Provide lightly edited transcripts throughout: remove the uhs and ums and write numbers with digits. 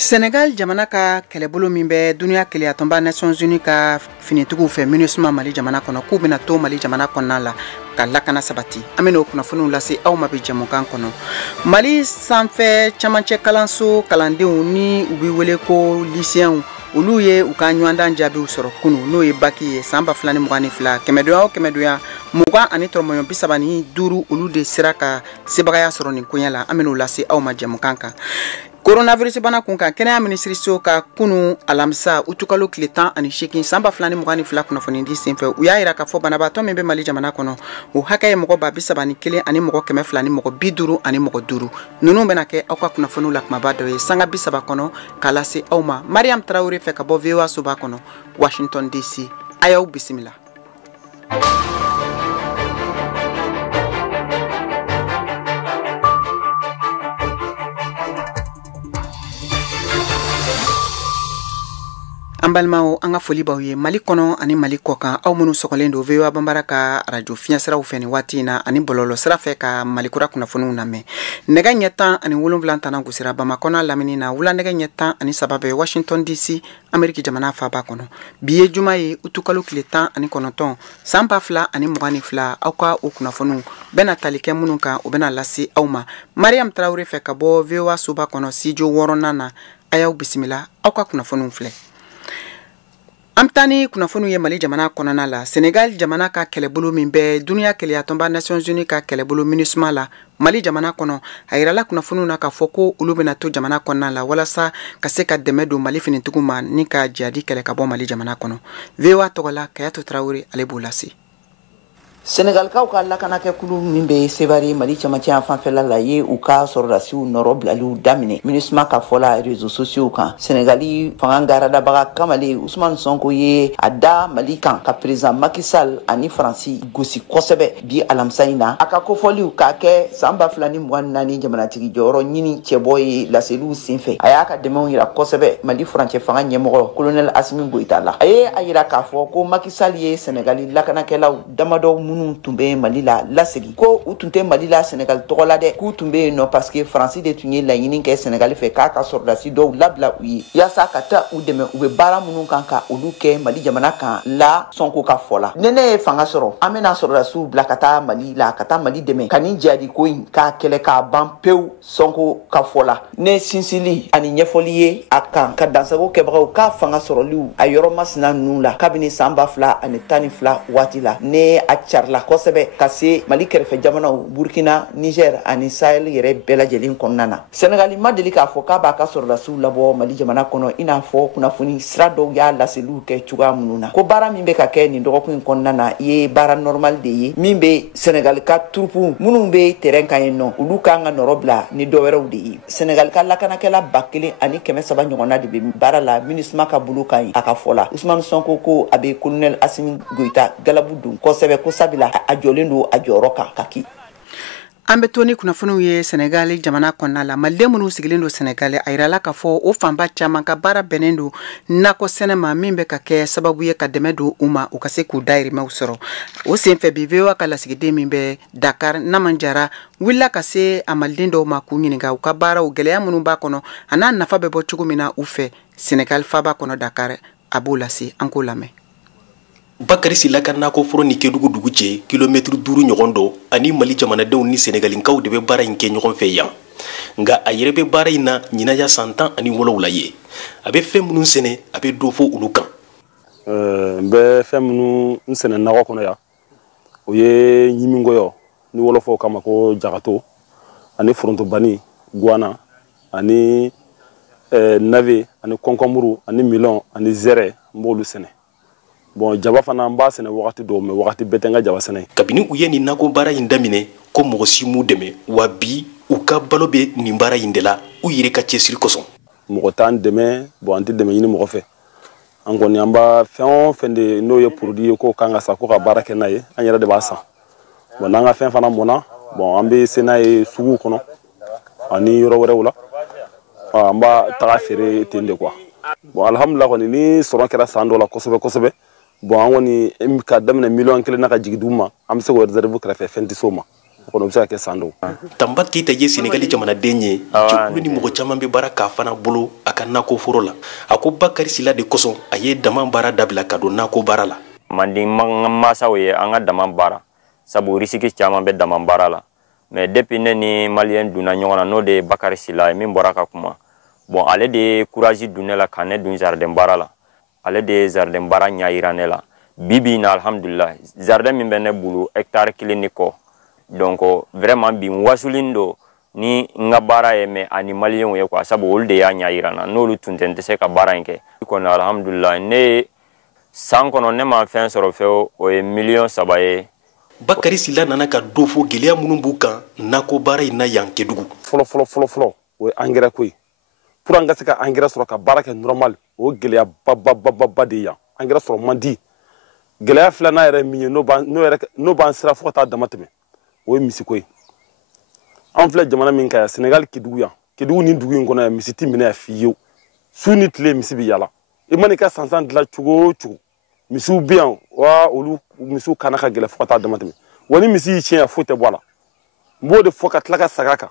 Senegal jamana ka kɛlɛbolo min bɛ dunuya keleya tɔnba Nations Unies ka finitigiw fɛ MINUSMA Mali jamana kɔnɔ k'u bɛna to Mali jamana kɔnɔna la ka lakana sabati. An bɛna o kunnafoniw lase aw ma bi jɛmukan kɔnɔ. Mali sanfɛ camancɛ kalanso kalandenw ni u bɛ wele ko lycéens olu ye u ka ɲɔgɔndan jaabiw sɔrɔ kunu n'o ye bac ye san 2022 kɛmɛdonya o kɛmɛdonya 20 ani tɔrɔmɔɲɔ 35 olu de sera ka sebagaya sɔrɔ nin koɲɛ la. An bɛna o lase aw ma jɛmukan kan. Coronavirus bana kun kan kɛnɛya minisiriso ka kunu alamisa utukalo tile 18 san 2022 kunnafoni di senfɛ u y'a yira k'a fɔ banabaatɔ min bɛ Mali jamana kɔnɔ o hakɛ ye mɔgɔ 31 ani mɔgɔ 200 ni mɔgɔ 50 ani mɔgɔ 5 ninnu bɛna kɛ aw ka kunnafoniw la kumaba dɔ ye sanga 30 kɔnɔ k'a lase aw ma. Mariam Traoré fɛ ka bɔ VOA soba kɔnɔ Washington DC. A y'aw bisimila. An balimaw an ka foli b'aw ye Mali kɔnɔ ani Mali kɔkan aw minnu sɔgɔlen don VOA Banbara ka radio fiɲɛsiraw fɛ nin waati in na ani bɔlɔlɔ sira fɛ ka Malikura kunnafoniw lamɛn. Nɛgɛ ɲɛ 10 ani 7 tana gosira Bamakɔ n'a lamini na wula nɛgɛ ɲɛ 10 ani 3 bɛ Washington DC Amérique jamana faaba kɔnɔ. Bi ye juma ye utukalo tile 19 san 2022 aw ka o kunnafoniw bɛna tali kɛ minnu kan o bɛna lase aw ma. Mariam Traoré fɛ ka bɔ VOA soba kɔnɔ studio 6nan na a y'aw bisimila aw ka kunnafoniw filɛ. Amtani kunnafoniw ye Mali jamana kɔnɔna la. Senegal jamana ka kɛlɛbolo min bɛ dunuya keleya tɔnba Nations Unies ka kɛlɛbolo MINUSMA la Mali jamana kɔnɔ a yirala kunnafoniw na k'a fɔ ko olu bɛna to jamana kɔnɔna la walasa ka se ka dɛmɛ don Mali finitigiw ma ni ka jadi kɛlɛ ka bɔ Mali jamana kɔnɔ. VOA tɔgɔla Kayato Traoré ale b'o lase. Senegalkaw ka lakanakɛ kulu min bɛ Sevare Mali camancɛ fanfɛla la ye u ka sɔrɔdasiw nɔrɔ bilaliw daminɛ MINUSMA ka fɔla réseaux sociaux kan. Senegali fanga garadabaga kamalen Ousmane Sonko ye a da Mali kan ka président Macky Sall ani Faransi gosi kosɛbɛ bi alamisa in na a ka kofɔliw ka kɛ san 2024 jamanatigi jɔyɔrɔ ɲini cɛbɔ ye laseliw senfɛ. A y'a ka dɛmɛw yira kosɛbɛ Mali furancɛ fanga ɲɛmɔgɔ colonel Assimi Goïta la. A ye a yira k'a fɔ ko Macky Sall ye Senegali lakanakɛlaw damadɔ minnu tun bɛ Mali la lasegi ko u tun tɛ Mali la Senegal tɔgɔ la dɛ k'u tun bɛ yen nɔ parce que Faransi de tun ye laɲini kɛ Senegal fɛ k'a ka sɔrɔdasi dɔw labila u ye yaasa ka taa u dɛmɛ u bɛ baara minnu kan ka olu kɛ Mali jamana kan la Sonko ka fɔ la. Ni ne ye fanga sɔrɔ an bɛna sɔrɔdasiw bila ka taa Mali la ka taa Mali dɛmɛ ka nin jadi ko in k'a kɛlɛ k'a ban pewu Sonko ka fɔ la. Ne sinsili ani ɲɛfɔli ye a kan ka dansago kɛbagaw k'a fanga sɔrɔliw a yɔrɔ masina ninnu la kabini san 2012 waati la ne a carila kosɛbɛ ka se Mali kɛrɛfɛ jamanaw Burkina, Niger ani Sahel yɛrɛ bɛɛ lajɛlen kɔnɔna na. Senegali ma deli k'a fɔ k'a b'a ka sɔrɔdasiw labɔ Mali jamana kɔnɔ i n'a fɔ kunnafoni sira dɔw y'a laseliw kɛ cogoya minnu na. Ko baara min bɛ ka kɛ nin dɔgɔkun in kɔnɔna na i ye baara normal de ye min bɛ Senegal ka turupu minnu bɛ terrain kan yen nɔ olu kan ka nɔrɔ bila ni dɔwɛrɛw de ye. Senegal ka lakanakɛla 1300 ɲɔgɔnna de bɛ baara la MINUSMA ka bolo kan ye a ka fɔ la. Ousmane Sonko ko a bɛ colonel Assimi Goïta galabu don kosɛbɛ ko sabila a jɔlen don a jɔyɔrɔ kan ka ki. An bɛ to ni kunnafoniw ye Senegal jamana kɔnɔna la Maliden minnu sigilen don Senegal a yirala k'a fɔ o fanba caman ka baara bɛnnen don nakɔ sɛnɛ ma min bɛ ka kɛ sababu ye ka dɛmɛ don u ma u ka se k'u dahirimɛw sɔrɔ. O senfɛ bi VOA ka lasigiden min bɛ Dakar Naman Jara wulila ka se a Maliden dɔw ma k'u ɲininka u ka baaraw gɛlɛya minnu b'a kɔnɔ a n'a nafa bɛ bɔ cogo min na u fɛ Senegal faaba kɔnɔ Dakar a b'o lase an k'o lamɛn. Bakari Sila ka nakɔ foro ni Kédougou dugu cɛ kilomètre 5 ɲɔgɔn dɔ ani Mali jamanadenw ni Senegalinkaw de bɛ baara in kɛ ɲɔgɔn fɛ yan. Nka a yɛrɛ bɛ baara in na ɲinaya san 17 ye. A bɛ fɛn minnu sɛnɛ a bɛ dɔ fɔ olu kan. N bɛ fɛn minnu sɛnɛ nakɔ kɔnɔ yan o ye ɲimingɔyɔ ni wɔlɔfɔw kama ko jagato ani forontobani guana ani nave ani kɔnkɔnburu ani milɔn ani zɛrɛ n b'olu sɛnɛ. Bon jaba fana n b'a sɛnɛ wagati dɔw mais wagati bɛɛ tɛ n ka jaba sɛnɛ. Kabini u ye nin nakɔ baara in daminɛ ko mɔgɔ si m'u dɛmɛ wa bi u ka balo bɛ nin baara in de la u yɛrɛ ka cɛsiri kosɔn. Mɔgɔ t'an dɛmɛ bon an tɛ dɛmɛ ɲini mɔgɔ fɛ. An kɔni an b'a fɛn o fɛn de n'o ye produit ye k'o kan ka san ko ka baara kɛ n'a ye an yɛrɛ de b'a san. Bon n'an ka fɛn fana mɔnna bon an bɛ se n'a ye suguw kɔnɔ ani yɔrɔ wɛrɛw la an b'a taga feere ten de quoi. Bon alhamdulillah kɔni ni sɔrɔ kɛra san dɔ la kosɛbɛ kosɛbɛ. Bon an kɔni ka daminɛ miliyɔn 1 na ka jigin dugu ma an bɛ se k'o réserve kɛrɛfɛ fɛn tɛ s'o ma kono bisa ke sando Tamba Keita ye Senegali jamana denye jekulu ni mogo caman be bara ka fana bolo aka nako foro la ako Bakary Sila de koson aye dama bara dabila ka don nako bara la mandi masaw ye an ka dama bara sabu risiki caman be dama bara la mais depuis ne ni malien duna ɲɔgɔn na n'o de ye Bakary Sila ye min bɔra ka kuma bon ale de ye courage dun ne la ka ne dun jardin bara la ale de ye jardin bara ɲa yira ne la bibi na alhamdulillah jardin min bɛ ne bolo hectare 1 ni kɔ donc vraiment bi wasulin do ni nga bara ye mais ani malien ye quoi sabu ol de ya ɲa yira na n'olu tun tɛ se ka bara in kɛ ko alhamdulillah ne san kɔnɔ ne ma fɛn sɔrɔ fɛ o ye million 3 ye Bakary Sila nana ka do fo gɛlɛya minnu b'u kan nako baara in na yan Kédougou fɔlɔ o ye engrais ko ye pour an ka se ka engrais sɔrɔ ka baara kɛ normal o gɛlɛya ba de yan engrais sɔrɔ man di gɛlɛya filanan yɛrɛ min ye n'o b'an sira fo ka taa dama tɛmɛ o ye misiko ye an filɛ jamana min kan yan Sénégal Kédougou yan Kédougou ni dugu in kɔnɔ yan misi ti minɛ yan fiyewu su ni tile misi bɛ yala i mana i ka sansan dilan cogo o cogo misiw bɛ yan wa olu misiw kana ka gɛlɛ fo ka taa dama tɛmɛ wa ni misi y'i tiɲɛ foyi tɛ bɔ a la n b'o de fɔ ka tila ka sag'a kan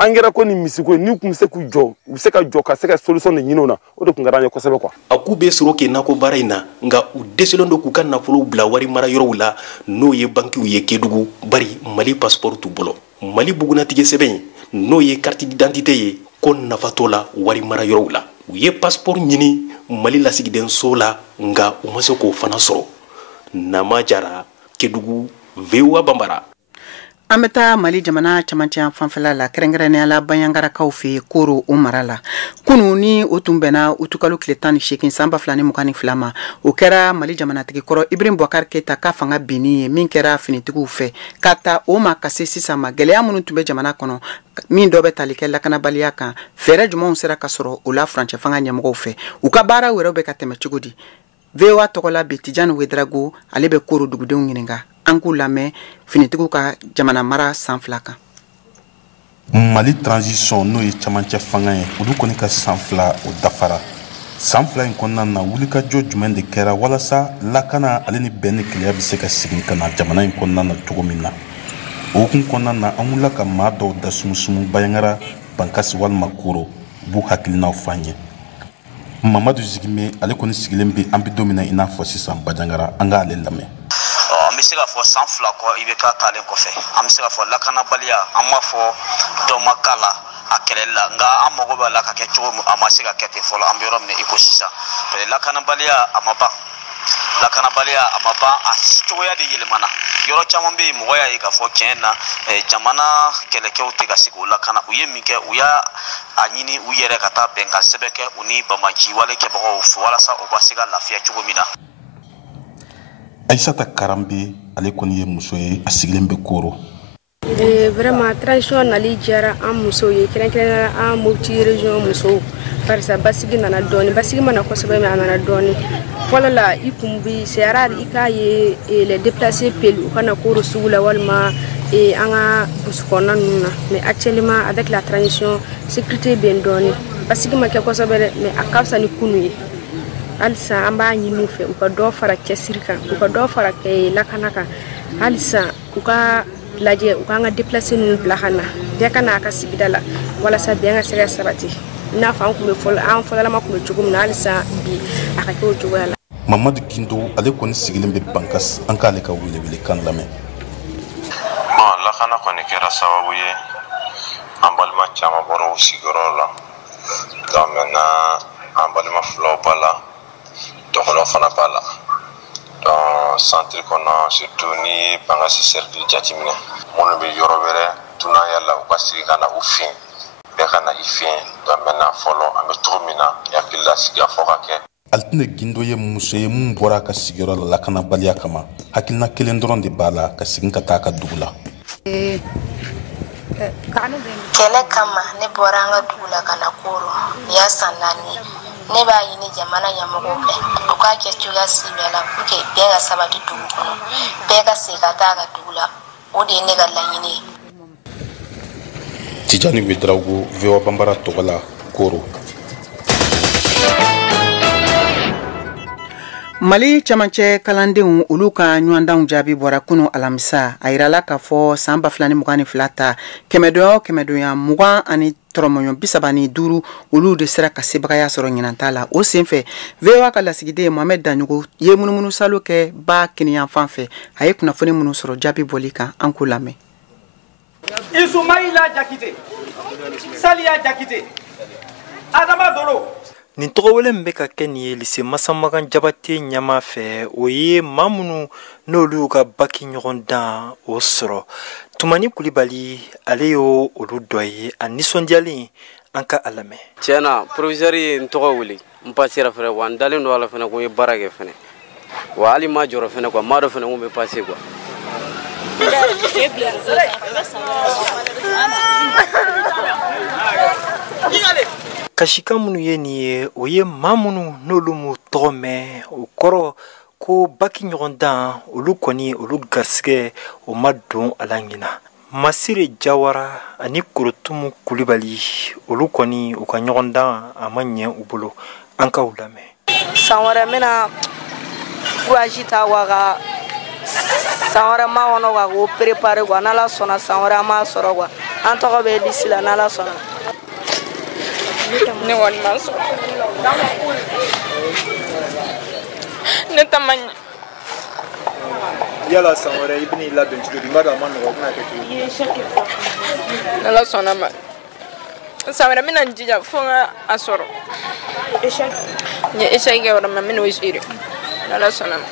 engrais ko ni misiko ni kun bɛ se k'u jɔ u bɛ se ka jɔ ka se ka solution de ɲini o na o de tun ka d'an ye kosɛbɛ quoi a k'u bɛ sɔrɔ kɛ nako baara in na nka u dɛsɛlen don k'u ka nafolow bila wari mara yɔrɔw la n'o ye bankiw ye Kédougou bari Mali passeport t'u bolo Mali bugunatigɛ sɛbɛn n'o ye carte d'identité ye ko nafa t'o la wari mara yɔrɔw la u ye passeport ɲini Mali lasigiden so la nka u ma se k'o fana sɔrɔ Nama Jara Kédougou VOA Bambara. An bɛ taa Mali jamana camancɛ fanfɛla la kɛrɛnkɛrɛnnenya la Bayangarakaw fɛ Koro o mara la kunu ni o tun bɛnna utukalo tile 18 san 2022 ma o kɛra Mali jamanatigi kɔrɔ Ibrahim Boubacar Keita ka fanga binni ye min kɛra finitigiw fɛ ka ta o ma ka se sisan ma gɛlɛya minnu tun bɛ jamana kɔnɔ min dɔ bɛ tali kɛ lakanabaliya kan fɛɛrɛ jumɛnw sera ka sɔrɔ o la furancɛ fanga ɲɛmɔgɔw fɛ u ka baaraw yɛrɛ bɛ ka tɛmɛ cogo di VOA tɔgɔla bi Tijani Wedrago ale bɛ Koro dugudenw ɲininka an k'u lamɛn finitigiw ka jamana mara san 2 kan Mali transition n'o ye camancɛ fanga ye olu kɔni ka san 2 o dafara san 2 in kɔnɔna na wulikajɔ jumɛn de kɛra walasa lakana ale ni bɛn ni kɛlɛya bɛ se ka segin ka na jamana in kɔnɔna na cogo min na o hukumu kɔnɔna na an wulila ka maa dɔw da sumusumu Bayangara Bankasi walima Koro b'u hakilinaw f'an ye Mamadu Zigime ale kɔni sigilen bɛ an bɛ don min na i n'a fɔ sisan Bajangara an ka ale lamɛn an bɛ se ka fɔ san 2 kɔ i bɛ ka taalen kɔfɛ an bɛ se ka fɔ lakanabaliya an ma fɔ dɔ ma k'a la a kɛlɛli la nka an mago b'a la ka kɛ cogo min a ma se ka kɛ ten fɔlɔ an bɛ yɔrɔ min na i ko sisan lakanabaliya a ma ban a cogoya de yɛlɛmana yɔrɔ caman bɛ yen mɔgɔ y'a ye k'a fɔ tiɲɛ na jamana kɛlɛkɛw tɛ ka se k'o lakana u ye min kɛ u y'a ɲini u yɛrɛ ka taa bɛnkan sɛbɛn kɛ u ni bamaci wale kɛbagaw fɛ walasa u ka se ka lafiya cogo min na Aïssata Karambe ale kɔni ye muso ye a sigilen bɛ Koro vraiment transition nali diyara an musow ye kɛrɛnkɛrɛnnenya an Mopti région musow barisa basigi nana dɔɔni basigi mana kosɛbɛ mais a nana dɔɔni fɔlɔ la i kun bi c'est rare i k'a ye les déplacés peli u kana Koro sugu la walima an ka burusi kɔnɔna ninnu na mais actuellement avec la transition sécurité bɛ yen dɔɔni basigi ma kɛ kosɛbɛ dɛ mais a ka fisa ni kunu ye halisa an b'a ɲini u fɛ u ka dɔ fara cɛsiri kan u ka dɔ fara lakana kan halisa u ka lajɛ u k'an ka déplacé ninnu bila ka na bɛɛ ka n'a ka sigida la walasa bɛn ka se ka sabati i n'a fɔ an fɔlɔlama kun bɛ cogo min na halisa bi a ka kɛ o cogoya la Mamadu Kindo ale kɔni sigilen bɛ Bankasi an k'ale ka welewelekan lamɛn lakana kɔni kɛra sababu ye an balima caman bɔra u sigiyɔrɔ la donc maintenant an balima filaw b'a la dɔgɔnɔ fana b'a la dans centre kɔnɔ surtout ni Bankasi cercle jateminɛ minnu bɛ yɔrɔ wɛrɛ tunaya la u ka sigi ka na u fɛ bɛɛ ka na i fɛ donc maintenant fɔlɔ an bɛ cogo min na i hakili la sigiya fɔ ka kɛ Altine Gindo ye muso ye mun bɔra a ka sigiyɔrɔ la lakanabaliya kama hakilina kelen dɔrɔn de b'a la ka segin ka taa a ka dugu la kɛlɛ kama ne bɔra an ka dugu la ka na Koro ni y'a san 4 ne b'a ɲini jamana ɲɛmɔgɔw fɛ u k'a kɛ cogoya si bɛɛ la pour que bɛɛ ka sabati dugu kɔnɔ bɛɛ ka segin ka taa a ka dugu la o de ye ne ka laɲini ye Tijani Wedrago VOA Bambara tɔgɔla Koro Mali camancɛ kalandenw olu ka ɲɔgɔndanw jaabi bɔra kunu alamisa a yirala k'a fɔ san 2022 ta kɛmɛdɔnya 20 ani tɔrɔmɔɲɔ 35 olu de sera ka sebagaya sɔrɔ ɲinanta la o senfɛ VOA ka lasigiden Mohamed Daɲogo ye munumunu salo kɛ ba kiniyan fan fɛ a ye kunnafoni minnu sɔrɔ jaabi bɔli kan an k'u lamɛn. Isumaila Jakite Saliya Jakite Adama Dolo. Nin tɔgɔwele min bɛ ka kɛ nin ye lycée Masamagan Jabate ɲama fɛ o ye maa minnu n'olu y'u ka baki ɲɔgɔn dan o sɔrɔ Tumani Kulibali ale y'o olu dɔ ye a nisɔndiyalen an ka a lamɛn. Tiɲɛna proviseur ye n tɔgɔ wele n pasera fɛnɛ wa n dalen don a la fɛnɛ ko n ye baara kɛ fɛnɛ wa hali ma jɔrɔ fɛnɛ quoi ma dɔ fɛnɛ ko n bɛ passer quoi. Kasika minnu ye nin ye o ye maa minnu n'olu m'u tɔgɔ mɛn o kɔrɔ ko baki ɲɔgɔn dan olu kɔni olu garisɛgɛ o ma don a la ɲina. Masire Jawara ani Korotumu Kulibali olu kɔni u ka ɲɔgɔn dan a ma ɲɛ u bolo an ka u lamɛn. San wɛrɛ n bɛna courage ta wa ka san wɛrɛ ma kɔnɔ ka k'o préparer quoi n'Ala sɔnna san wɛrɛ an b'a sɔrɔ quoi an tɔgɔ bɛ lisi la n'Ala sɔnna. Ne kɔni ma sɔrɔ ne ta ma ɲɛ. Yala san wɛrɛ i bɛn'i labɛn cogo di? N b'a dɔn a ma nɔgɔ, o bɛna kɛ cogo di? N'Ala sɔnna ma san wɛrɛ n bɛna n jija fo n ka a sɔrɔ. N ye échec kɛ yɔrɔ min na n bɛna o gérer n'Ala sɔnna ma.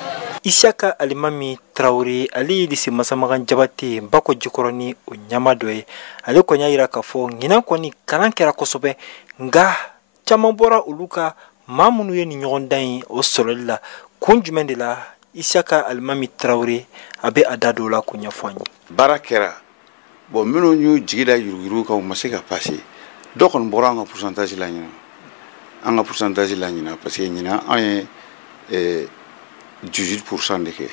Isaka Alimami Traoré ale ye lycée Masamagan Jabate Bako Jikɔrɔ ni o ɲama dɔ ye ale kɔni y'a yira k'a fɔ ɲinan kɔni kalan kɛra kosɛbɛ nka caman bɔra olu ka maa minnu ye nin ɲɔgɔn dan ye o sɔrɔli la kun jumɛn de la Isaka Alimami Traoré a bɛ a da don o la k'o ɲɛfɔ an ye. Baara kɛra bon minnu y'u jigi da yuruguyurugu kan u ma se ka passer dɔ kɔni bɔra an ka pourcentage la ɲina parce que ɲina an ye 18% de kɛ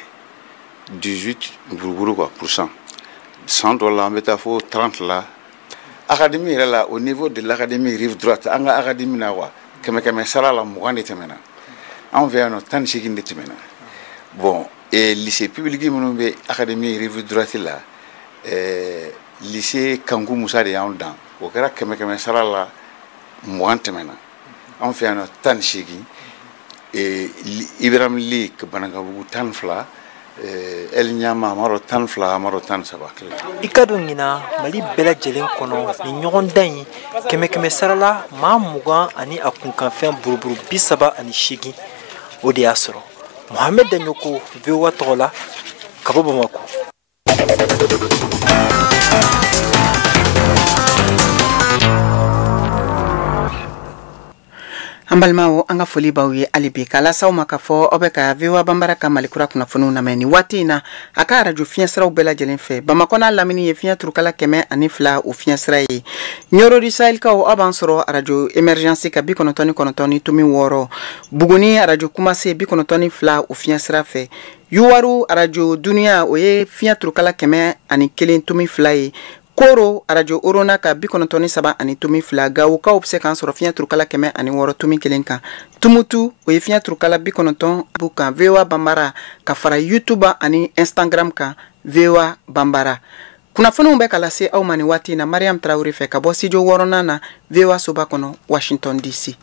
18 buruburu quoi pourcent san dɔ la an bɛ taa fo 30 la académie yɛrɛ la au niveau de l'académie rive droite an ka académie na wa kɛmɛ sara la 20 de tɛmɛna an fɛ yan nɔ 18 de tɛmɛna bon lycée public minnu bɛ académie rive droite la lycée Kanku Musa de y'anw dan o kɛra kɛmɛ sara la 20 tɛmɛna an fɛ yan nɔ 18 Ibrahim Lee Banagabugu 12 El Nyama Amaro 12 Amaro 13 I ka dɔn ɲina Mali bɛɛ lajɛlen kɔnɔ ni ɲɔgɔn dan in kɛmɛ sara la maa 20 ani a kunkanfɛn buruburu 38 o de y'a sɔrɔ. Mohamed Daɲoko VOA tɔgɔ la ka bɔ Bamako. An balimaw an ka foli b'aw ye hali bi k'a lasaw ma k'a fɔ aw bɛ ka VOA Banbara ka Malikura kunnafoniw lamɛn ni waati in na a ka radio fiɲɛsiraw bɛɛ lajɛlen fɛ Bamakɔ n'a lamini ye fiɲɛ turukala 102 o fiɲɛsira ye Ɲorodi Sahelkaw aw b'an sɔrɔ radio Emergence ka 99.6 Buguni radio Kumase 92 o fiɲɛsira fɛ Yuwaru radio Dunuya o ye fiɲɛ turukala 101.2 ye Koro radio Orona ka 93 ani tumi 2 Gawukaw bɛ se k'an sɔrɔ fiɲɛ turukala 106 tumi 1 kan Tumutu o ye fiɲɛ turukala 90 kan VOA Banbara ka fara YouTube ani Instagram kan VOA Banbara kunnafoniw bɛ ka lase aw ma ni waati in na Mariam Traoré fɛ ka bɔ studio 6nan na VOA soba kɔnɔ Washington DC.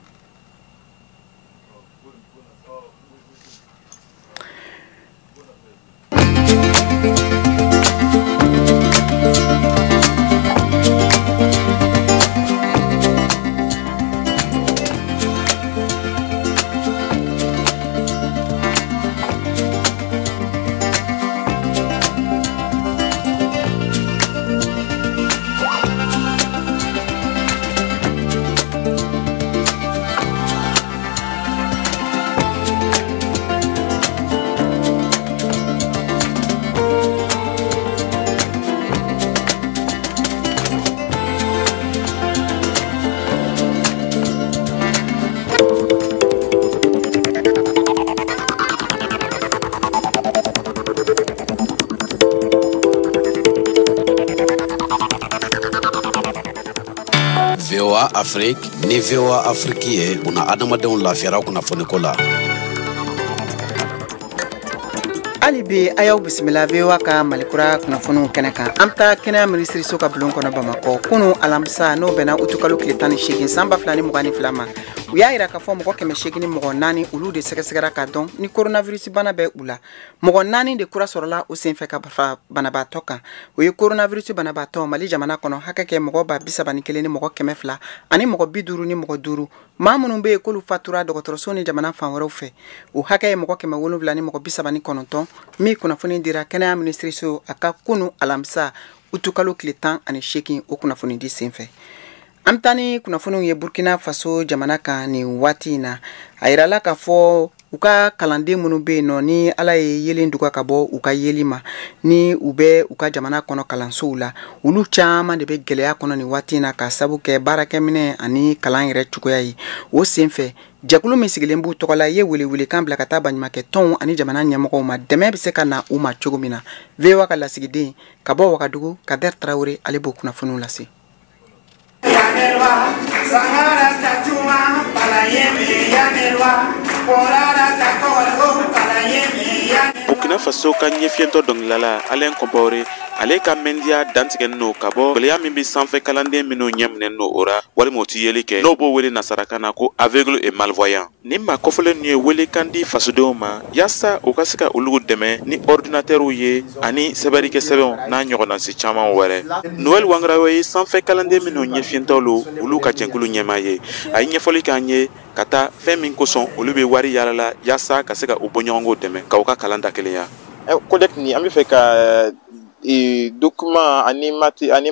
VOA Afrique ni VOA Afrique ye buna adamadenw lafiyara kunnafoni ko la alibi ayaw bisimila vewa ka malikura kunafunu keneka amta kena ministri soka bulon kono bamako kunu alamsa no bena utukalu kilitani shigin samba flani mugani flama uya ira ka fo mo keme shigini mo nani ulu de sekesegara ka don ni coronavirus bana be ula mo nani de kura sorla o sen fe ka bana ba toka uyi coronavirus bana ba to mali jamana kono hakake mo ba bisa bani keleni mo keme fla ani mo biduru ni mo duru mamunu be kolu fatura dokotoro soni jamana fanwaro fe u hakaye mo keme wolu flani mo bisa bani kono ton mi kunafuni dira kena ministri so aka kunu alamsa utukalo klitan ani shekin o kunafuni di senfe amtani kunafunu ye Burkina Faso jamana ka ni watina ayirala ka fo uka kalande munu be no ni ala ye yelen duka ka bo uka yelima ni ube uka jamana kono kalanso la ulu chama de be geleya kono ni watina ka sabu ke barake mine ani kalan yere chukoya yi o senfe jakulu misigilembu tokola ye wili kambla kata banyimake ton ani jamana nyamoko ma deme bise kana uma chugumina vewa kala sigide kabo wakadugu Kader Traoré alebo kunafunu lasi Burkina Faso ka ɲɛfiyɛntɔ dɔnkilidala Alain Compaoré ale ka mendiya dantigɛlen no ka bɔ gɛlɛya min bɛ sanfɛ kalanden minnu ɲɛminɛlen no o ra walima o tɛ yeli kɛ n'o b'o wele nasarakan na ko aveugle et malvoyant nin maa kɔfɛlen ninnu ye welekan di fasodenw ma yaasa u ka se ka olu dɛmɛ ni ordinatɛrw ye ani sɛbɛnnikɛ sɛbɛnw n'a ɲɔgɔnnasi caman wɛrɛ Noël Wangarawe ye sanfɛ kalanden minnu ɲɛfiyɛntɔ lo olu ka jɛnkulu ɲɛmaa ye a ye ɲɛfɔli k'an ye ka taa fɛn min kosɔn olu bɛ wari yala la yaasa ka se ka u bɔɲɔgɔnko dɛmɛ k'aw ka kalan da kelenya Codec ni an bɛ fɛ ka document ani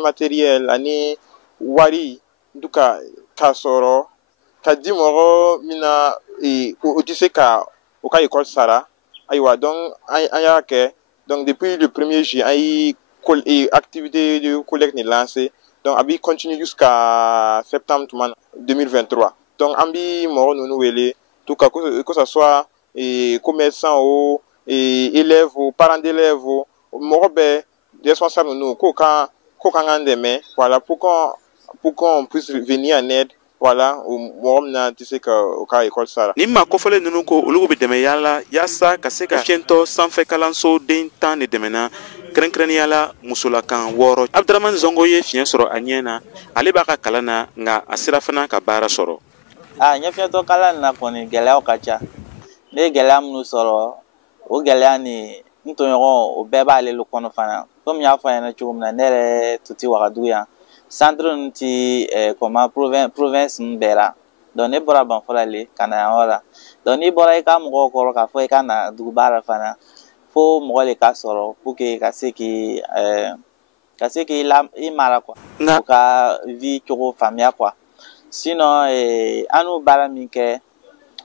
matériel ani wari duka ka sɔrɔ ka di mɔgɔ min na o tɛ se ka o ka école sara ayiwa donc an y'a kɛ donc depuis le 1er juillet an ye activité de collecte ni lancé donc a bɛ continuer jusqu'à septembre 2023 donc an bɛ mɔgɔ ninnu wele tout cas que ça soit commerçant ou élèves ou parents d'élèves ou mɔgɔ bɛɛ responsable nous qu'on a demain voilà pour qu'on puisse venir en aide voilà au moment tu sais que au cas école sara ni ma kofole nunu ko olugo be deme yala yasa ka se ka fiento sanfɛ kalanso den tan de dɛmɛna kɛrɛnkɛrɛnnen yala musola kan wɔɔrɔ Abdraman Zongo ye fiɲɛ sɔrɔ a ɲɛ na ale b'a ka kalan na nka a sira fana ka baara sɔrɔ ɲɛ fiɲɛtɔ kalan na kɔni gɛlɛyaw ka ca ne ye gɛlɛya minnu sɔrɔ o gɛlɛya ni n tɔɲɔgɔn o bɛɛ b'ale lu kɔnɔ fana komi y'a fɔ a ɲɛna cogo min na ne yɛrɛ tuti Wagadugu yan centre ninnu ti province ninnu bɛɛ la donc ne bɔra Banfula le ka na yan yɔrɔ la donc n'i bɔra i ka mɔgɔw kɔrɔ k'a fɔ i ka na duguba la fana fo mɔgɔ le ka sɔrɔ pour que ka se k'i mara quoi u ka vie cogo faamuya quoi sinon an n'u baara min kɛ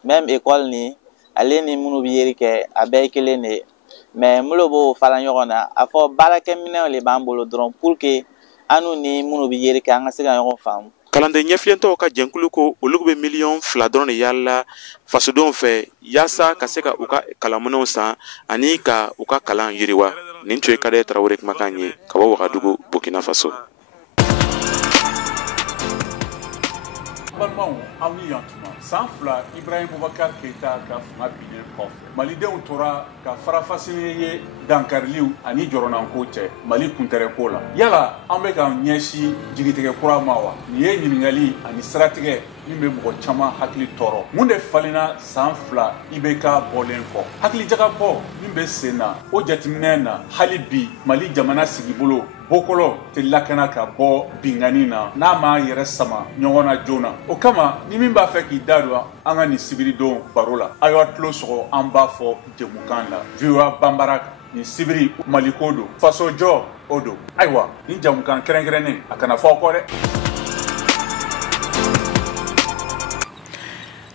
même école ni ale ni minnu bɛ yeri kɛ a bɛɛ ye kelen de ye mais minnu b'o fara ɲɔgɔn na a fɔ baarakɛminɛnw de b'an bolo dɔrɔn pour que an n'u ni minnu bɛ yeri kɛ an ka se ka ɲɔgɔn faamu kalanden ɲɛfiyɛntɔw ka jɛnkulu ko olu bɛ miliyɔn 2 dɔrɔn de yala fasodenw fɛ yaasa ka se ka u ka kalanminɛnw san ani ka u ka kalan yiriwa nin tun ye Kader Traoré kumakan ye ka bɔ Wagadugu Burkina Faso balimaw aw ni yantuma san 2 Ibrahim Boubacar Keita ka fanga binnen kɔfɛ malidenw tora ka farafasini ye dankariliw ani jɔrɔnanko cɛ mali kuntɛrɛko la yala an bɛ ka ɲɛsi jigitigɛ kura ma wa nin ye ɲiningali ani siratigɛ min bɛ mɔgɔ caman hakili tɔɔrɔ mun de falenna san 2 IBK bɔlen kɔ hakilijagabɔ min bɛ sen na o jateminɛ na hali bi mali jamana sigibolo bokolo tɛ lakana ka bɔ bingani na n'a ma yɛrɛ sama ɲɔgɔn na joona o kama ni min b'a fɛ k'i da don an ka nin sibiridon baro la a y'a tulo sɔgɔ an b'a fɔ jɛmukan la VOA Banbara nin sibiri maliko don faso jɔ o don ayiwa nin jamukan kɛrɛnkɛrɛnnen a kana fɔ aw kɔ dɛ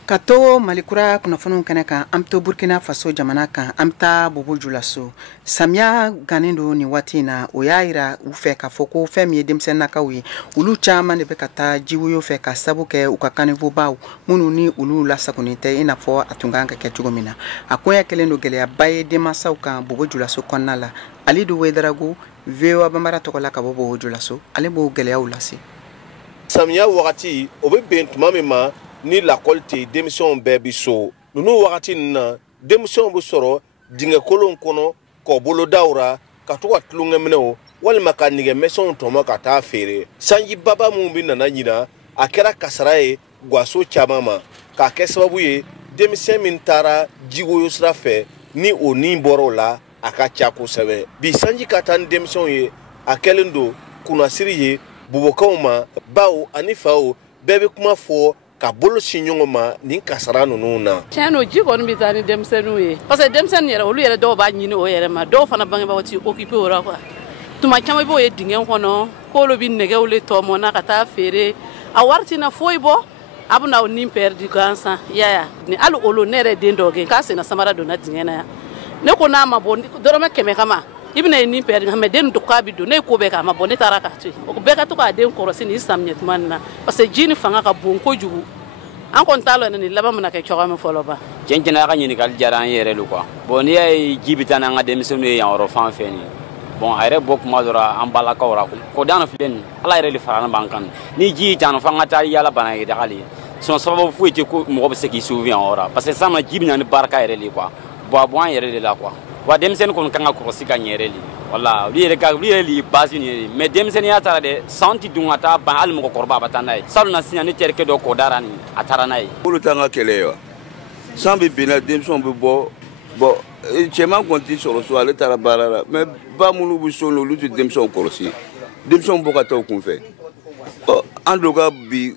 Kato malikura kunafunu kɛnɛ kan an to Burkina Faso jamana kan an taa Bobo Julaso samiya gannen do ni waati na o y'a yira u fɛ ka fɔ ko fɛn min ye denmisɛnnakaw ye olu caman de bɛ ka taa jiwoyo fɛ ka sabu kɛ u ka kanivobaw minnu ni olu lasagonen tɛ i n'a fɔ a tun kan ka kɛ cogo min na a koɲɛ kelen do gɛlɛyaba ye denmansaw kan Bobo Julaso kɔnɔna la Alidu Wederago VOA Banbara tɔgɔ la ka bɔ Bobo Julaso ale b'o gɛlɛyaw lase samiya wagati o bɛ bɛn tuma min ma ni lakɔli tɛ denmisɛnw bɛɛ bi so ninnu wagati ninnu na denmisɛnw bɛ sɔrɔ dingɛ kolonw kɔnɔ k'o bolo dawra ka to ka tulonkɛ minɛw walima ka nɛgɛmisɛnw tɔmɔ ka taa feere sanji baba mun bi nana ɲina a kɛra kasara ye gwaso caman ma k'a kɛ sababu ye denmisɛn min taara jiwoyo sira fɛ ni o nin bɔr'o la a ka ca kosɛbɛ bi sanji ka taa ni denmisɛnw ye a kɛlen don kunnasiri ye bobokaw ma baw ani faw bɛɛ bɛ kuma fɔ ka bolo si ɲɔgɔn ma nin kasara ninnu na. Tiɲɛ don ji kɔni bɛ taa ni denmisɛnninw ye parce que denmisɛnnin yɛrɛ olu yɛrɛ dɔw b'a ɲini o yɛrɛ ma dɔw fana bangebaaw ti occupé o la quoi tuma caman b'o ye dingɛ kɔnɔ k'olu bɛ nɛgɛw le tɔmɔ na ka taa feere a wari tɛna foyi bɔ a bɛna o nin pɛridi gansan yaya ni hali olu ne yɛrɛ den dɔ gɛn k'a senna samara donna dingɛ na yan ne ko n'a ma bɔ dɔrɔmɛ 100 kama i bɛna ye nin pɛridi mɛ den dɔ k'a bɛ don ne ye ko bɛɛ k'a ma bɔ ne taara k'a to yen o bɛɛ ka to k'a den kɔrɔsi nin samiyɛ tuma nin na parce que ji ni fanga ka bon kojugu an kɔni t'a lɔn nin laban mana kɛ cogoya min fɔlɔ ba. Cɛncɛn a ka ɲininkali diyara an yɛrɛ le quoi bon n'i y'a ye ji bɛ taa n'an ka denmisɛnninw ye yan yɔrɔ fan fɛ nin bon a yɛrɛ bɔ kuma dɔrɔn an balakaw la ko dan filɛ nin ala yɛrɛ de farala b'an kan ni ji tan f'an ka taa yala bana ye dagali son sababu foyi tɛ ko mɔgɔ bɛ se k'i sauver yan yɔrɔ parce que san na ji bɛ na ni barika yɛrɛ le quoi bon a bɔ an yɛrɛ de la quoi wa denmisɛnnin kɔni kan ka kɔlɔsi ka ɲɛ yɛrɛ de wala olu yɛrɛ li base nin ye mais denmisɛnninya taara dɛ san ti dun ka taa ban hali mɔgɔkɔrɔba a bɛ taa n'a ye salon sisan ne terikɛ dɔ kɔ dara nin a taara n'a ye. olu t'an ka kɛlɛ ye wa san bɛ binna denmisɛnw bɛ bɔ bon cɛman kɔni tɛ sɔrɔ so ale taara baara la mais ba minnu bɛ so olu tɛ denmisɛnw kɔlɔsi denmisɛnw bɔ ka taa u kunfɛ an dun ka bi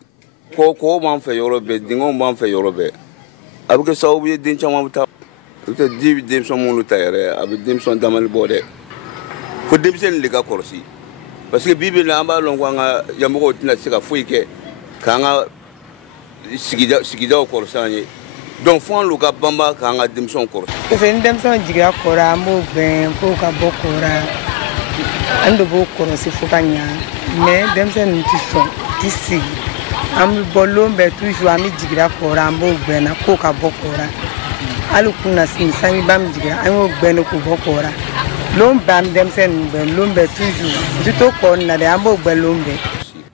kɔkɔ b'an fɛ yɔrɔ bɛɛ dingɛw b'an fɛ yɔrɔ bɛɛ a bɛ kɛ sababu ye den caman bɛ taa o tɛ ji bɛ denmisɛn minnu ta yɛrɛ a bɛ denmisɛn damani bɔ dɛ fo denmisɛnnin de ka kɔlɔsi parce que bi bi in na an b'a dɔn ko an ka ɲɛmɔgɔw tɛna se ka foyi kɛ k'an ka sigidaw kɔlɔsi an ye donc fo an ka banba k'an ka denmisɛnw kɔlɔsi. parce que ni denmisɛnw jigira kɔrɔ an b'o gɛn k'o ka bɔ kɔrɔ an de b'o kɔlɔsi fo ka ɲa mais denmisɛnnin tɛ sɔn tɛ sigi an bɛ bɔ lon bɛɛ toujours an bɛ jigira kɔrɔ an b'o gɛnna k'o ka bɔ kɔrɔ hali kunna sanjiba min jigira an y'o gɛn k'o bɔ kɔrɔ lon bɛɛ an bɛ denmisɛnnin bɛɛ lon bɛɛ toujours ti to kɔrɔ na dɛ an b'o bɛɛ lon bɛɛ.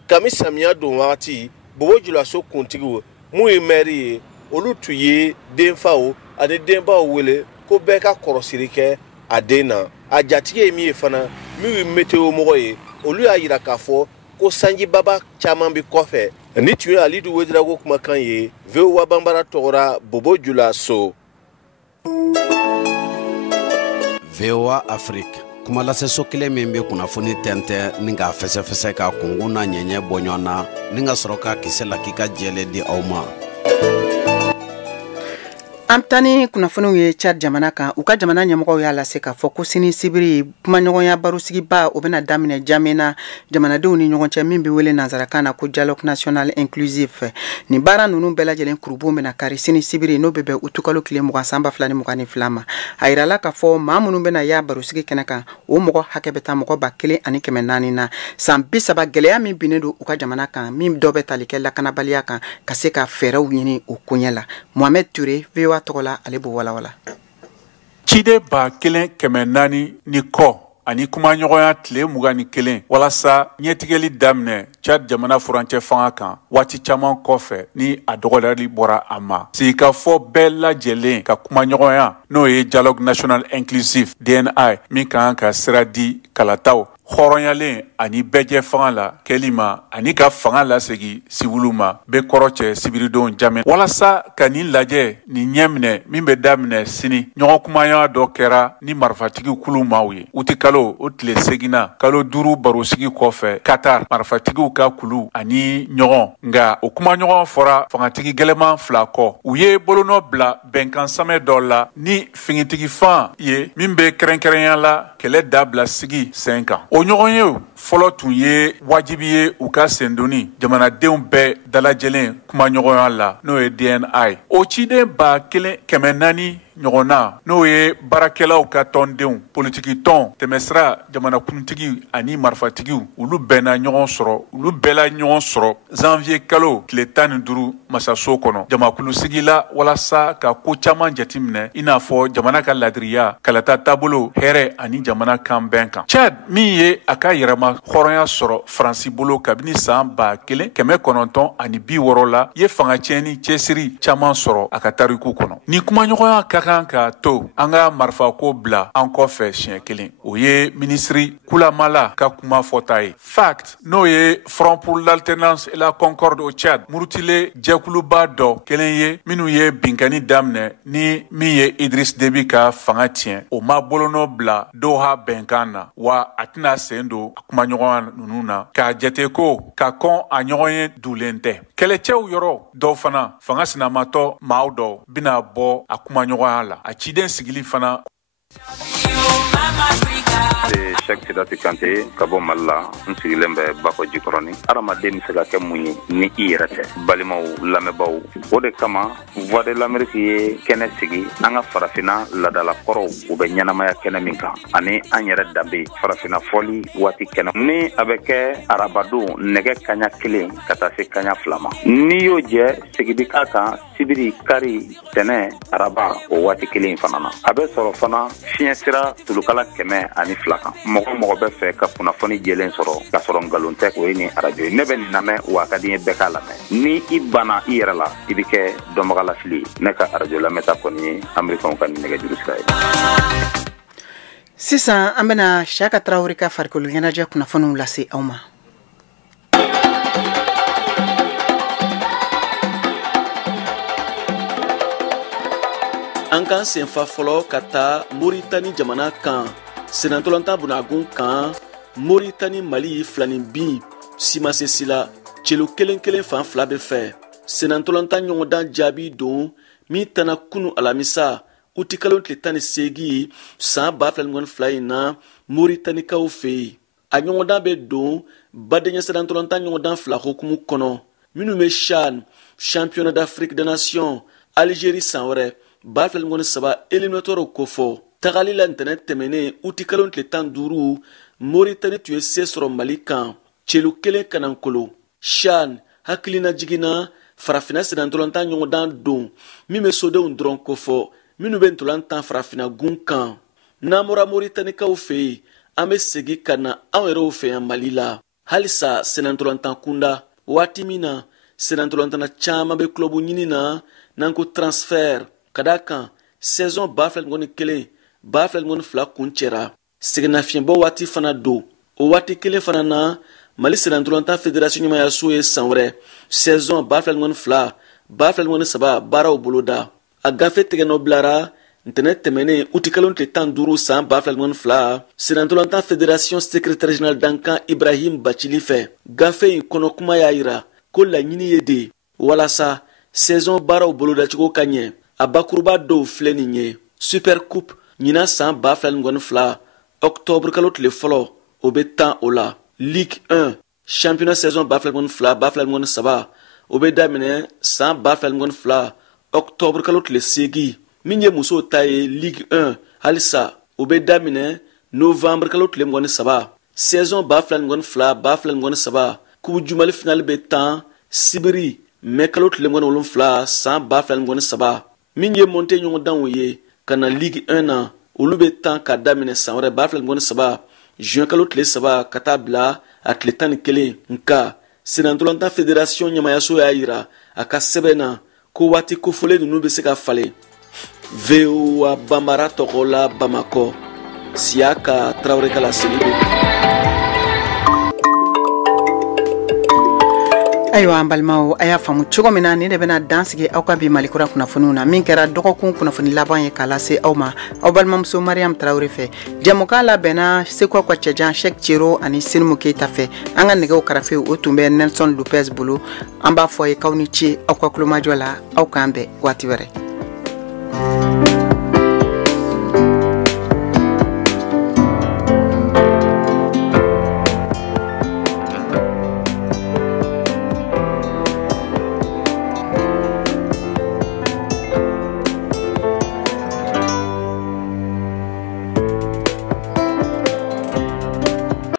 kami samiya don wagati bobo julaso kuntigiw mun ye maire ye olu tun ye denfaw ani denbaw wele ko bɛɛ ka kɔrɔsiri kɛ a den na a jatigi ye min ye fana min ye météo mɔgɔ ye olu y'a yira k'a fɔ ko sanji baba caman bi kɔfɛ ni tun ye alidu wederago kumakan ye VOA banbara tɔgɔra bobo julaso. VOA Afrique kuma laseso kelen min bɛ kunnafoni tɛntɛn ni k'a fɛsɛfɛsɛ ka kungun n'a ɲɛɲɛ bɔ ɲɔgɔn na ni ka sɔrɔ ka kisɛ la k'i ka jɛlen di aw ma. an tani kunnafoniw ye Chad jamana kan u ka jamana ɲɛmɔgɔw y'a lase k'a fɔ ko sini sibiri kumaɲɔgɔnya barosigiba o bɛna daminɛ Jamena jamanadenw ni ɲɔgɔn cɛ min bɛ wele nanzarakan na ko dialogue national inclusif ni baara ninnu bɛɛ lajɛlen kurubon bɛna kari sini sibiri n'o bɛ bɛn utukalo tile 20 san 2022 ma a yirala k'a fɔ maa minnu bɛna y'a barosigi kɛnɛ kan o mɔgɔ hakɛ bɛ taa mɔgɔ 1400 na san 30 gɛlɛya min binnen don u ka jamana kan min dɔ bɛ tali kɛ lakanabaliya kan ka se ka fɛɛrɛw ɲini o koɲɛ la Mohamed Touré VOA tɔgɔla ale b'o walawala. Ciden 1400 ni kɔ ani kumaɲɔgɔnya tile 21 walasa ɲɛtigɛli daminɛ Chad jamana furancɛ fanga kan waati caman kɔfɛ ni a dɔgɔdali bɔra a ma. Sigikafɔ bɛɛ lajɛlen ka kumaɲɔgɔnya n'o ye dialogue national inclusif DNI min kan ka sira di kalataw hɔrɔnyalen ani bɛjɛ fanga la kɛli ma ani ka fanga lasegi siwulu ma bɛ kɔrɔ cɛ sibiridenw Jamena walasa ka nin lajɛ nin ɲɛminɛ min bɛ daminɛ sini ɲɔgɔn kumaya dɔ kɛra ni marifatigiw kulu maaw ye uti kalo o tile segina kalo 5 barosigi kɔfɛ Qatar marifatigiw ka kulu ani ɲɔgɔn nga o kumaɲɔgɔn fɔra fangatigi gɛlɛman 2 kɔ u ye bolonɔ bila bɛnkan samɛ dɔ la ni fingitigi fan ye min bɛ kɛrɛnkɛrɛnya la kɛlɛ dabila sigi sen kan o ɲɔgɔn ye fɔlɔ tun ye wajibi ye u ka sendoni jamanadenw bɛɛ dalajɛlen kumaɲɔgɔnya la n'o ye DNI o ciden 1400 ɲɔgɔnna n'o ye baarakɛlaw ka tɔndenw politiki tɔn tɛmɛsira jamanakuntigi ani marifatigiw olu bɛɛ la ɲɔgɔn sɔrɔ janvier kalo tile 15 masaso kɔnɔ jamakulu sigila walasa ka ko caman jateminɛ i n'a fɔ jamana ka ladiriya kalata taabolo hɛrɛ ani jamana kan bɛn kan. Chad min ye a ka yɛrɛma hɔrɔnya sɔrɔ Faransi bolo kabini san 1960 la ye fanga cɛni cɛsiri caman sɔrɔ a ka tariku kɔnɔ. Ni kumaɲɔgɔnya ka kan ka to an ka marifako bila an kɔfɛ siɲɛ kelen. O ye ministri Kulamala ka kuma fɔta ye. FACT n'o ye Front pour l'alternance et la concorde au Tchad murutile jɛkuluba dɔ kelen ye minnu ye binkani daminɛ ni min ye Idriss Déby ka fanga tiɲɛ. O ma bolonɔ bila Doha bɛnkan na wa a tɛna sen don a kumaɲɔgɔnya ninnu na k'a jate ko ka kɔn a ɲɔgɔn ye dulen tɛ. Kɛlɛcɛw yɔrɔ dɔw fana fanga sinamatɔ maaw dɔw bina bɔ a kumaɲɔgɔnya la. A ciden sigili fana Cheikh Sidati Kante ka bɔ Mali la n sigilen bɛ Bakɔ Jikɔrɔni. Adamaden bɛ se ka kɛ mun ye ni i yɛrɛ tɛ. Balimaw lamɛnbaaw o de kama Voix de l'Amérique ye kɛnɛ sigi an ka farafinna ladalakɔrɔw u bɛ ɲɛnamaya kɛnɛ min kan ani an yɛrɛ danbe farafinna fɔli waati kɛnɛ ni a bɛ kɛ arabadon nɛgɛ kaɲa 1 ka taa se kaɲa 2 ma. N'i y'o jɛ sigidi k'a kan sibiri kari tɛnɛ araba o waati 1 fana na. A bɛ sɔrɔ fana fiɲɛ sira tulukala 102 kan. Mɔgɔ bɛ fɛ ka kunnafoni jɛlen sɔrɔ ka sɔrɔ ngalon tɛ o ye ni arajo ye. Ne bɛ nin lamɛn wa ka di n ye bɛɛ k'a lamɛn. Ni i banna i yɛrɛ la i bɛ kɛ dɔnbaga lafili ye. Ne ka arajo lamɛnta kɔni ye Amerikɛnw ka nɛgɛjuru sira ye. Sisan an bɛna Siyaka Tarawele ka farikolo ɲɛnajɛ kunnafoniw lase aw ma. An kan senfa fɔlɔ ka taa Moritani jamana kan senatolanta bunagun kan Moritani Mali filanin bin simasesi la celu kelen fan fila bɛ fɛ senatolanta ɲɔgɔndan jaabi don min tana kunu alamisa uti kalon tile 18 san 2022 in na Moritanikaw fɛ yen a ɲɔgɔndan bɛ don badenya senatolanta ɲɔgɔndan fila hukumu kɔnɔ minnu bɛ CHAN championnat d'Afrique des nations Algérie san wɛrɛ 2023 éliminateurs ko fɔ tagali la ntɛnɛ tɛmɛnen uti kalon tile 15 Moritani tun ye se sɔrɔ Mali kan celu kelen kanankolo CHAN hakilina jigina farafina senatolanta ɲɔgɔndan don min bɛ sodenw dɔrɔn ko fɔ minnu bɛ ntolantan farafina gun kan n'an bɔra Moritanikaw fɛ yen an bɛ segin ka na anw yɛrɛw fɛ yan Mali la halisa senatolantan kunda waati min na senatolantana caman bɛ club ɲini na n'an ko transfert ka da kan saison 2021 2022 kun cɛra seginnafiɲɛbɔ waati fana don o waati kelen fana na Mali senatolantan fédération ɲɛmayaso ye san wɛrɛ saison 2022 2023 baaraw boloda a gafe tigɛnɔ bilara ntɛnɛ tɛmɛnen uti kalon tile 15 san 2022 senatolantan fédération secrétaire général dankan Ibrahim Bacili fɛ gafe in kɔnɔ kuma y'a yira ko laɲini ye de walasa saison baaraw bolodacogo ka ɲɛ a bakuruba dɔw filɛ nin ye super coupe ɲina san 2022 octobre kalo tile fɔlɔ o bɛ 10 o la Ligue 1 championnat saison 2022-2023 o bɛ daminɛ san 2022 octobre kalo tile 8 min ye musow ta ye Ligue 1 halisa o bɛ daminɛ novembre kalo tile 23 saison 2022-2023 coupe du Mali finale bɛ 10 sibiri mai kalo tile 17 san 2023 min ye monte ɲɔgɔndanw ye ka na Ligue 1 na olu bɛ 10 ka daminɛ san wɛrɛ 2023 juin kalo tile 3 ka taa bila a tile 11 nka senatolantan fédération ɲɛmayaso y'a yira a ka sɛbɛn na ko waati kofɔlen ninnu bɛ se ka falen. VOA Bambara tɔgɔ la Bamakɔ Siyaka Tarawele ka laseli don. Ayiwa an balimaw a y'a faamu cogo min na ni de bɛna dan sigi aw ka bi Malikura kunnafoniw na min kɛra dɔgɔkun kunnafoni laban ye k'a lase aw ma aw balimamuso Mariam Tarawele fɛ jɛmukan labɛnna Seko ka cɛjan Cheikh Thierno ani Sinimu Keita fɛ an ka nɛgɛw karafe o tun bɛ Nelson Lopez bolo an b'a fɔ a ye k'aw ni ce aw ka kulomajɔ la aw k'an bɛn waati wɛrɛ.